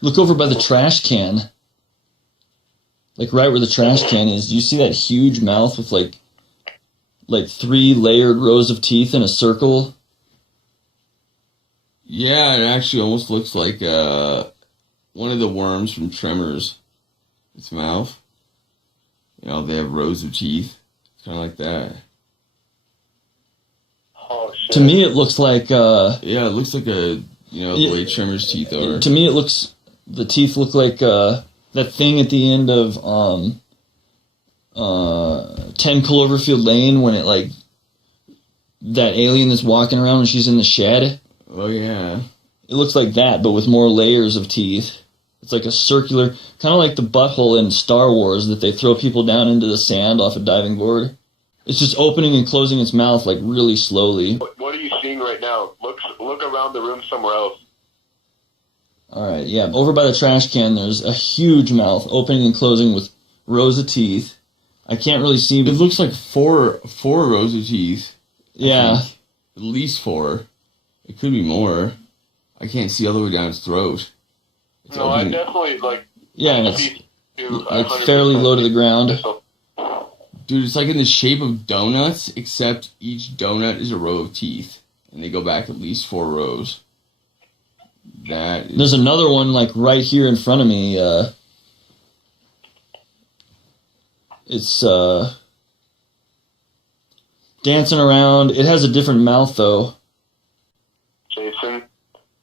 Look over by the trash can. Like right where the trash can is. Do you see that huge mouth with like 3 layered rows of teeth in a circle? Yeah, it actually almost looks like one of the worms from Tremors. Its mouth. You know, they have rows of teeth. It's kind of like that. Oh, shit. To me, it looks like... yeah, it looks like the way Tremors' teeth are. To me, the teeth look like that thing at the end of 10 Cloverfield Lane when it, like, that alien that's walking around when she's in the shed. Oh, yeah. It looks like that, but with more layers of teeth. It's like a circular, kind of like the butthole in Star Wars that they throw people down into the sand off a diving board. It's just opening and closing its mouth, like, really slowly. What are you seeing right now? Look around the room somewhere else. Alright, yeah. Over by the trash can, there's a huge mouth, opening and closing with rows of teeth. I can't really see... It looks like four rows of teeth. Yeah. At least 4. It could be more. I can't see all the way down its throat. No, I definitely, like... Yeah, and it's fairly low to the ground. Dude, it's like in the shape of donuts, except each donut is a row of teeth. And they go back at least 4 rows. There's another one, like, right here in front of me. It's dancing around. It has a different mouth, though. Jason?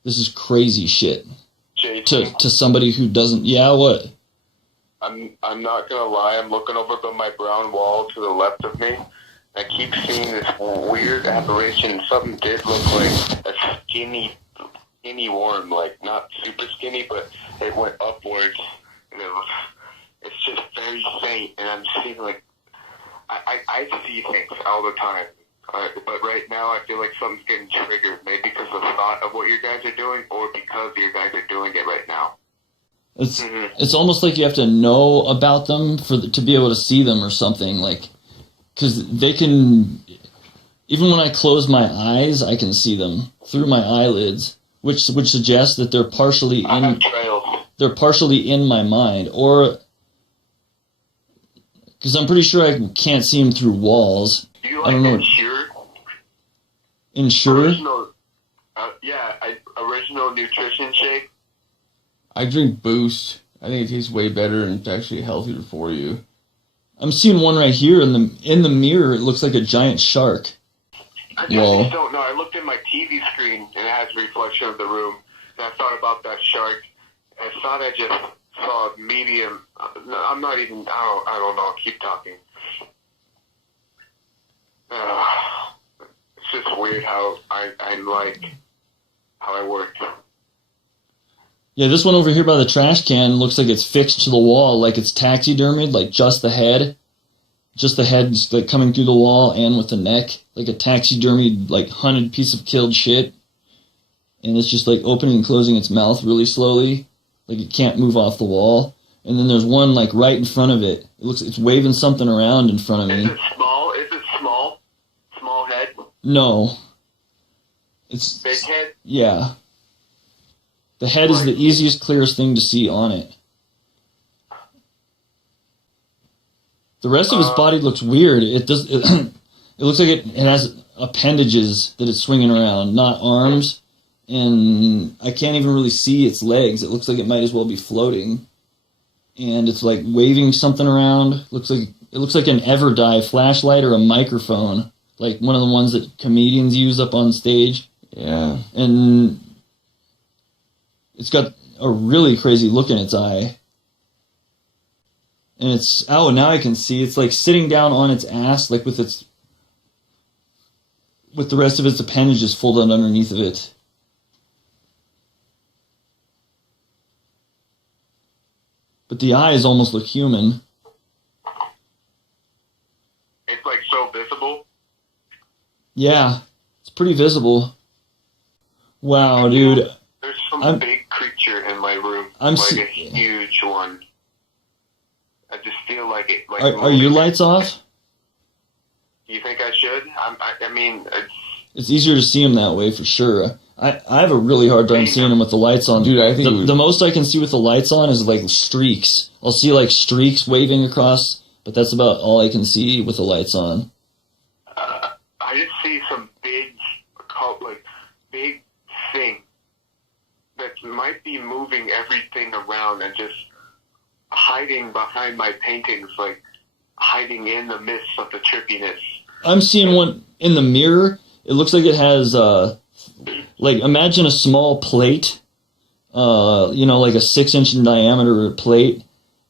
This is crazy shit. Jason? To somebody who doesn't... Yeah, what? I'm not gonna lie, I'm looking over by my brown wall to the left of me. I keep seeing this weird aberration. Something did look like a skinny worm, like not super skinny, but it went upwards, and it's just very faint, and I'm seeing like, I see things all the time. But right now I feel like something's getting triggered, maybe because of the thought of what you guys are doing, or because you guys are doing it right now. It's almost like you have to know about them to be able to see them or something, like, because they can, even when I close my eyes, I can see them through my eyelids, which suggests that they're partially in my mind, or because I'm pretty sure I can't see them through walls. Do you like Ensure? Ensure? Original nutrition shake. I drink Boost. I think it tastes way better and it's actually healthier for you. I'm seeing one right here in the mirror. It looks like a giant shark. I just don't know. I looked at my TV screen and it has a reflection of the room, and I thought about that shark. I thought I just saw a medium. I'm not even. I don't know. Keep talking. It's just weird how how I work. Yeah, this one over here by the trash can looks like it's fixed to the wall, like it's taxidermied, like just the head. Just the head's like coming through the wall and with the neck, like a taxidermied, like hunted piece of killed shit. And it's just like opening and closing its mouth really slowly, like it can't move off the wall. And then there's one like right in front of it. It's waving something around in front of me. Is it small? Is it small? Small head? No. It's big head? Yeah. The head is the easiest, clearest thing to see on it. The rest of his body looks weird. It looks like it has appendages that it's swinging around, not arms. And I can't even really see its legs. It looks like it might as well be floating. And it's like waving something around. It looks like an Everdive flashlight or a microphone, like one of the ones that comedians use up on stage. Yeah. And it's got a really crazy look in its eye. And now I can see, it's like sitting down on its ass, like with the rest of its appendages folded underneath of it. But the eyes almost look human. It's like so visible? Yeah, it's pretty visible. Wow, dude. There's some big creature in my room, a huge one. I just feel like it. Like are your lights off? You think I should? I mean, it's easier to see them that way for sure. I have a really hard time seeing them with the lights on. Dude, I think the most I can see with the lights on is like streaks. I'll see like streaks waving across, but that's about all I can see with the lights on. I just see some big thing that might be moving everything around and just hiding behind my paintings, like hiding in the midst of the trippiness. I'm seeing one in the mirror. It looks like it has, like, imagine a small plate, like a 6-inch in diameter plate,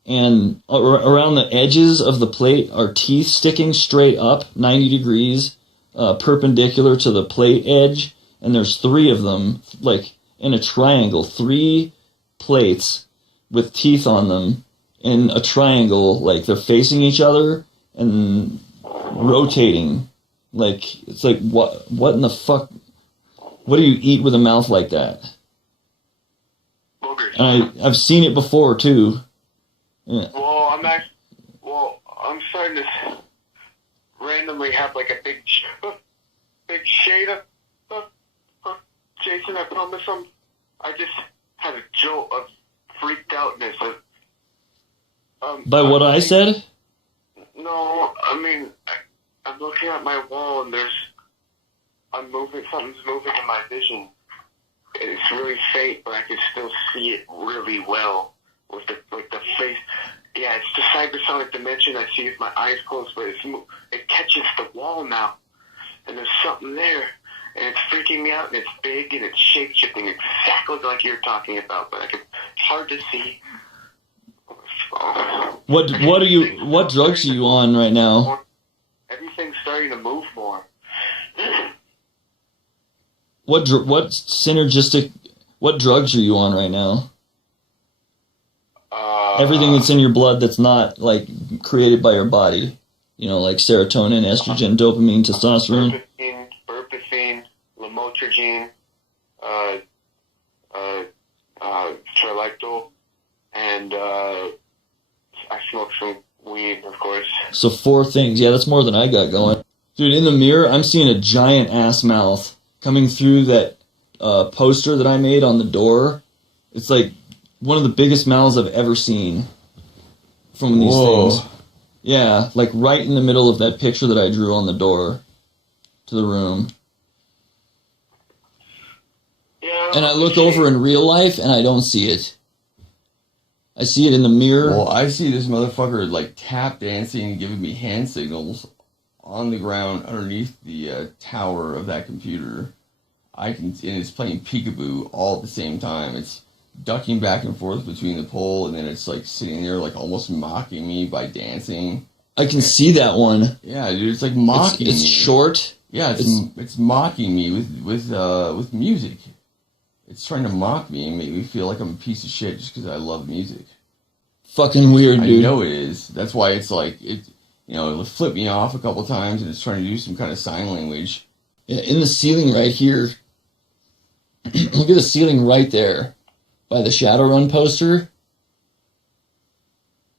and around the edges of the plate are teeth sticking straight up 90 degrees, perpendicular to the plate edge, and there's 3 of them, like, in a triangle, 3 plates with teeth on them in a triangle, like they're facing each other and rotating. Like, it's like, what in the fuck? What do you eat with a mouth like that? Boogers. And I've seen it before, too. Yeah. Well, I'm starting to randomly have like a big shade of Jason, I promise I just had a jolt of freaked outness. By what I said? No, I mean, I'm looking at my wall and something's moving in my vision. It's really faint, but I can still see it really well with the face. Yeah, it's the cybersonic dimension I see with my eyes closed, but it catches the wall now, and there's something there, and it's freaking me out, and it's big, and it's shape-shifting exactly like you're talking about, but it's hard to see. What drugs are you on right now? Everything's starting to move more. What drugs are you on right now? Everything that's in your blood that's not, like, created by your body. Like serotonin, estrogen, dopamine, testosterone. Burpacine, lamotrigine, Trilectal, and I smoke some weed, of course. So 4 things. Yeah, that's more than I got going. Dude, in the mirror, I'm seeing a giant ass mouth coming through that poster that I made on the door. It's like one of the biggest mouths I've ever seen from these things. Yeah, like right in the middle of that picture that I drew on the door to the room. Yeah. And I look over in real life and I don't see it. I see it in the mirror. Well, I see this motherfucker like tap dancing and giving me hand signals on the ground underneath the tower of that computer. And it's playing peekaboo all at the same time. It's ducking back and forth between the pole, and then it's like sitting there like almost mocking me by dancing. I can see that one. Yeah, dude, it's like mocking it's me. Short. Yeah, it's mocking me with music. It's trying to mock me and make me feel like I'm a piece of shit just because I love music. Fucking weird, dude. I know it is. That's why it's like it'll flip me off a couple times, and it's trying to do some kind of sign language. Yeah, in the ceiling right here. Look at the ceiling right there, by the Shadowrun poster.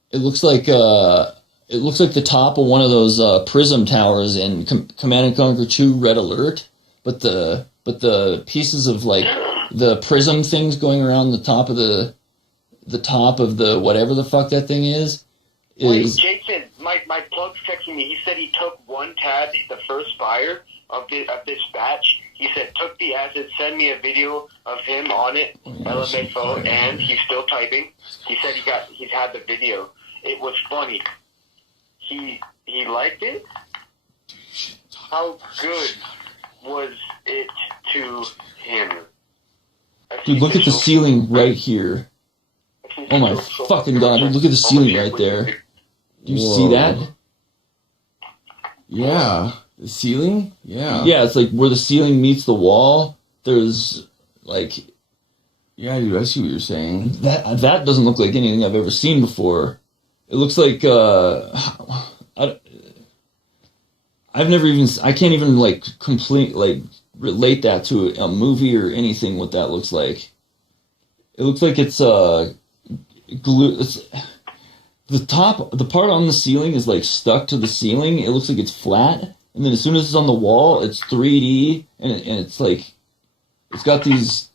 It looks like the top of one of those prism towers in Command & Conquer 2 Red Alert, but the pieces of like the prism things going around the top of the whatever the fuck that thing is. Wait, Jason, my plug's texting me. He said he took 1 tab, the first fire of this batch. He said, took the acid, send me a video of him on it, LMFO, and he's still typing. He said he's had the video. It was funny. He liked it? How good was it to him? Dude, look at the ceiling right here. Oh my fucking god, dude, look at the ceiling right there. Do you see that? Yeah. The ceiling? Yeah. Yeah, it's like where the ceiling meets the wall. There's like... Yeah, dude, I see what you're saying. That doesn't look like anything I've ever seen before. It looks like... I can't even like relate that to a movie or anything what that looks like. It looks like it's glue... The part on the ceiling is like stuck to the ceiling. It looks like it's flat. And then as soon as it's on the wall, it's 3D, and it's like It's got these.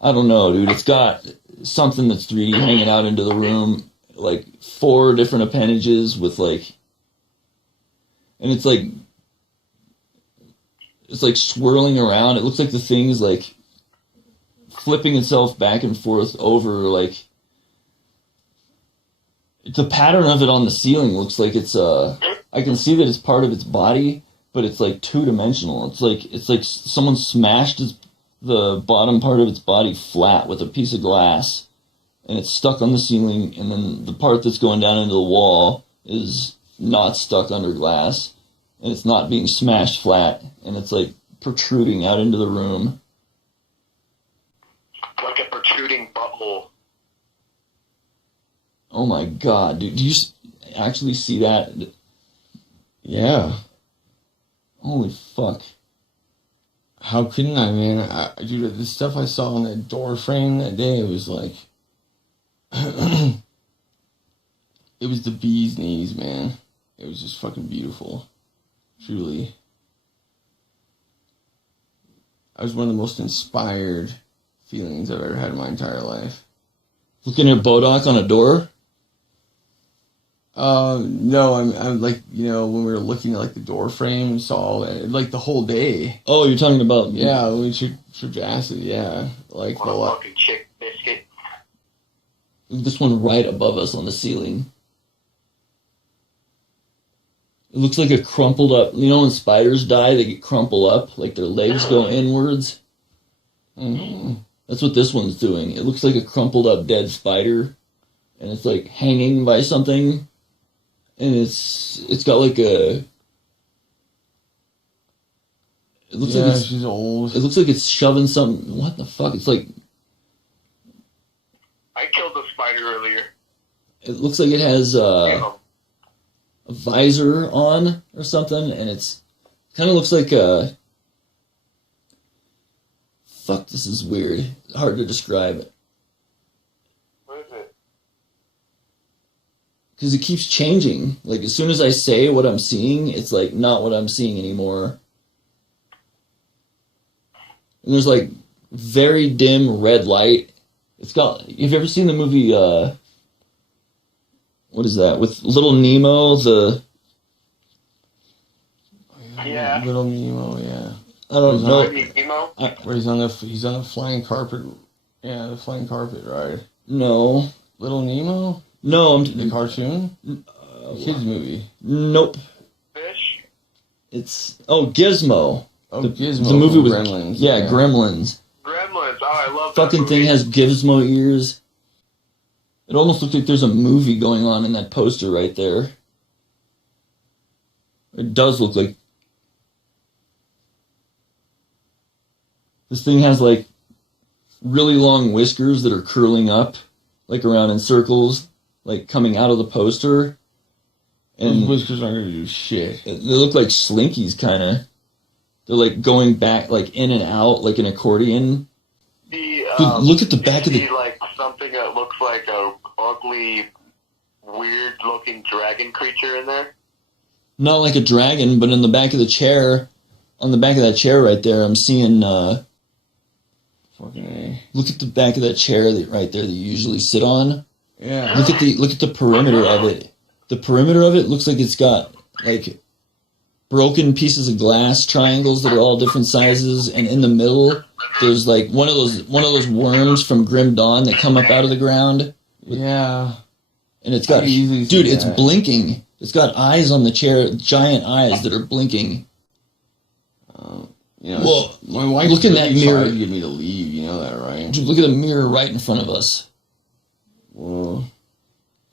I don't know, dude. It's got something that's 3D hanging out into the room, like 4 different appendages with like, and it's like swirling around. It looks like the thing's like flipping itself back and forth over like. The pattern of it on the ceiling looks like it's I can see that it's part of its body, but it's like 2-dimensional. It's like someone smashed the bottom part of its body flat with a piece of glass, and it's stuck on the ceiling, and then the part that's going down into the wall is not stuck under glass, and it's not being smashed flat, and it's like protruding out into the room. Like a protruding butthole. Oh my god, dude. Do you actually see that? Yeah. Holy fuck. How couldn't I, man? Dude, the stuff I saw on that door frame that day, it was like... it was the bee's knees, man. It was just fucking beautiful. Truly. I was one of the most inspired feelings I've ever had in my entire life. Looking at Bodok on a door? No, I'm like, you know, when we were looking at like the door frame, saw like the whole day. Oh, you're talking about... Yeah, when we tripped acid, yeah. Like What a fucking chick biscuit. This one right above us on the ceiling. It looks like a crumpled up... You know when spiders die, they get crumpled up? Like their legs go inwards? Mm-hmm. That's what this one's doing. It looks like a crumpled up dead spider. And it's like hanging by something. And it's got like a... It looks like it's... she's old. It looks like it's shoving something... What the fuck? It's like... I killed a spider earlier. It looks like it has a visor on or something. And it's... Kind of looks like a... Fuck, this is weird. Hard to describe it. What is it? Because it keeps changing. Like, as soon as I say what I'm seeing, it's, like, not what I'm seeing anymore. And there's, like, very dim red light. It's got... Have you ever seen the movie, what is that? With Little Nemo, the... Yeah. Little Nemo, yeah. I don't know. Nemo? Where he's on the flying carpet. Yeah, the flying carpet ride. No. Little Nemo? No, The cartoon? Kids movie. Nope. Fish? It's... Oh, Gizmo. Oh, Gizmo. The movie was... Gremlins. Yeah, Gremlins. Gremlins. Oh, I love that Fucking movie. thing has Gizmo ears. It almost looks like there's a movie going on in that poster right there. It does look like... This thing has, like, really long whiskers that are curling up, like, around in circles, like, coming out of the poster. And Those whiskers aren't going to do shit. they look like slinkies, kind of. They're, like, going back, like, in and out, like an accordion. Dude, look at the back of the... See, like, something that looks like a ugly, weird-looking dragon creature in there? Not like a dragon, but in the back of the chair, on the back of that chair right there, I'm seeing... Fucking A. Look at the back of that chair right there that you usually sit on. Yeah. Look at the perimeter of it. The perimeter of it looks like it's got like broken pieces of glass triangles that are all different sizes, and in the middle there's like one of those worms from Grim Dawn that come up out of the ground. Yeah. And it's got dude, it's blinking. It's got eyes on the chair, giant eyes that are blinking. You know, well, my wife look in that mirror. tried to get me to leave. You know that, right? Dude, look at the mirror right in front of us. Whoa.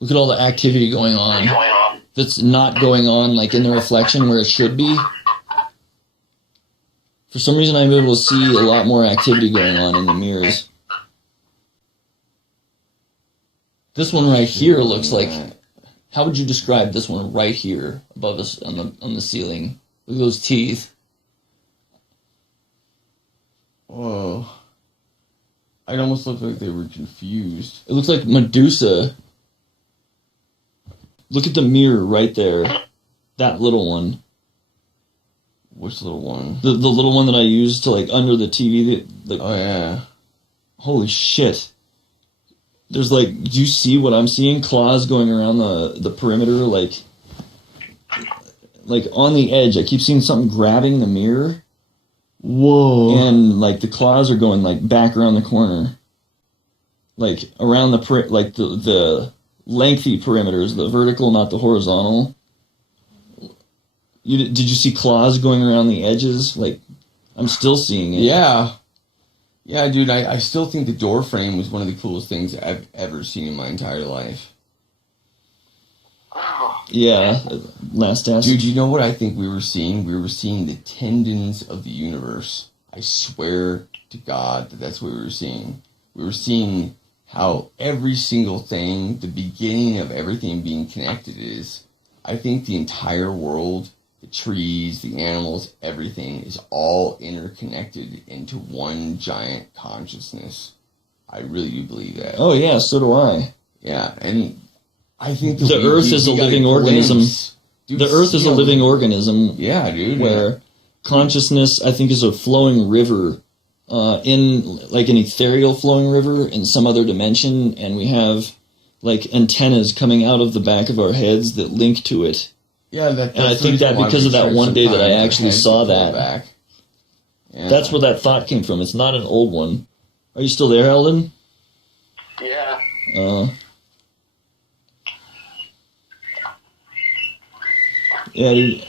Look at all the activity going on. That's not going on like in the reflection where it should be. For some reason, I'm able to see a lot more activity going on in the mirrors. This one right here looks like... How would you describe this one right here above us on the ceiling? Look at those teeth. Whoa. It almost looked like they were confused. It looks like Medusa. Look at the mirror right there. That little one. Which little one? The little one that I used to like under the TV. Oh yeah. Holy shit! There's like, do you see what I'm seeing? Claws going around the perimeter, like on the edge. I keep seeing something grabbing the mirror. Whoa! And like the claws are going like back around the corner, like around the lengthy perimeters, the vertical, not the horizontal. Did you see claws going around the edges? Like, I'm still seeing it. Yeah. Yeah, dude, I still think the door frame was one of the coolest things I've ever seen in my entire life. Yeah, last acid. Dude, you know what I think we were seeing? We were seeing the tendons of the universe. I swear to God that's what we were seeing. We were seeing how every single thing, the beginning of everything being connected is. I think the entire world, the trees, the animals, everything is all interconnected into one giant consciousness. I really do believe that. Oh yeah, so do I. Yeah, and I think the Earth is a living organism. Dude, the Earth is a living organism. Yeah, dude. Where consciousness, I think, is a flowing river, in like an ethereal flowing river in some other dimension, and we have like antennas coming out of the back of our heads that link to it. Yeah, and I think that because of that one day that I actually saw that, yeah. That's where that thought came from. It's not an old one. Are you still there, Eldon? Yeah. Yeah, dude.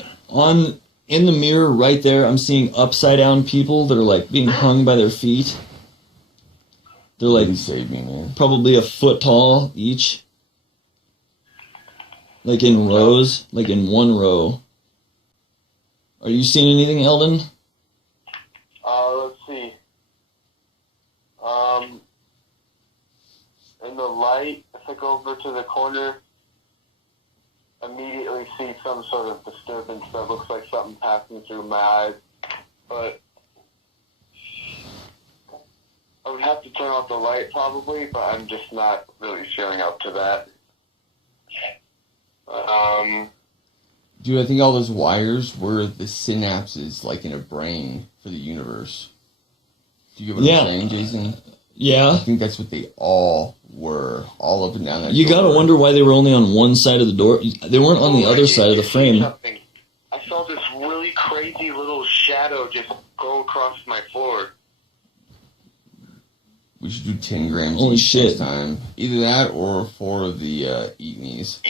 In the mirror right there, I'm seeing upside down people that are like being hung by their feet. They're like, save me, man. Probably a foot tall each. Like in rows, like in one row. Are you seeing anything, Eldon? Let's see. In the light, if I go over to the corner, immediately see some sort of disturbance that looks like something passing through my eyes. But I would have to turn off the light probably, but I'm just not really feeling up to that. Dude, I think all those wires were the synapses, like in a brain for the universe. Do you get what I'm saying, Jason? Yeah. I think that's what they all were, all up and down that You door. gotta wonder why they were only on one side of the door. They weren't on the other side of the frame. I saw this really crazy little shadow just go across my floor. We should do 10 grams Holy each shit. next time. Either that or 4 of the Eat Me's.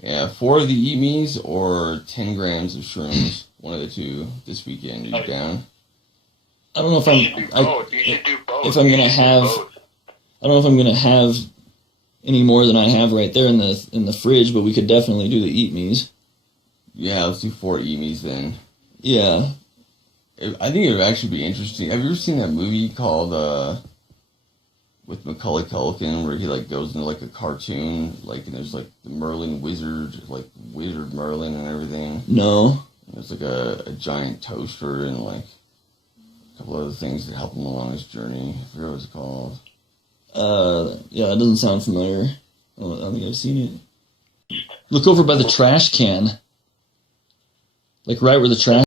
Yeah, 4 of the Eat Me's or 10 grams of shrooms. One of the two this weekend. Are you down? I don't know if You should do both. If I'm gonna have, I don't know if I'm gonna have any more than I have right there in the fridge, but we could definitely do the Eat Me's. Yeah, let's do 4 Eat Me's then. Yeah. I think it would actually be interesting. Have you ever seen that movie called with Macaulay Culkin where he like goes into like a cartoon, like, and there's like the Merlin wizard, like Wizard Merlin and everything? No. And there's like a giant toaster and like a couple other things that help him along his journey. I forget what it's called. Yeah, that doesn't sound familiar. I don't think I've seen it. Look over by the trash can. Like right where the trash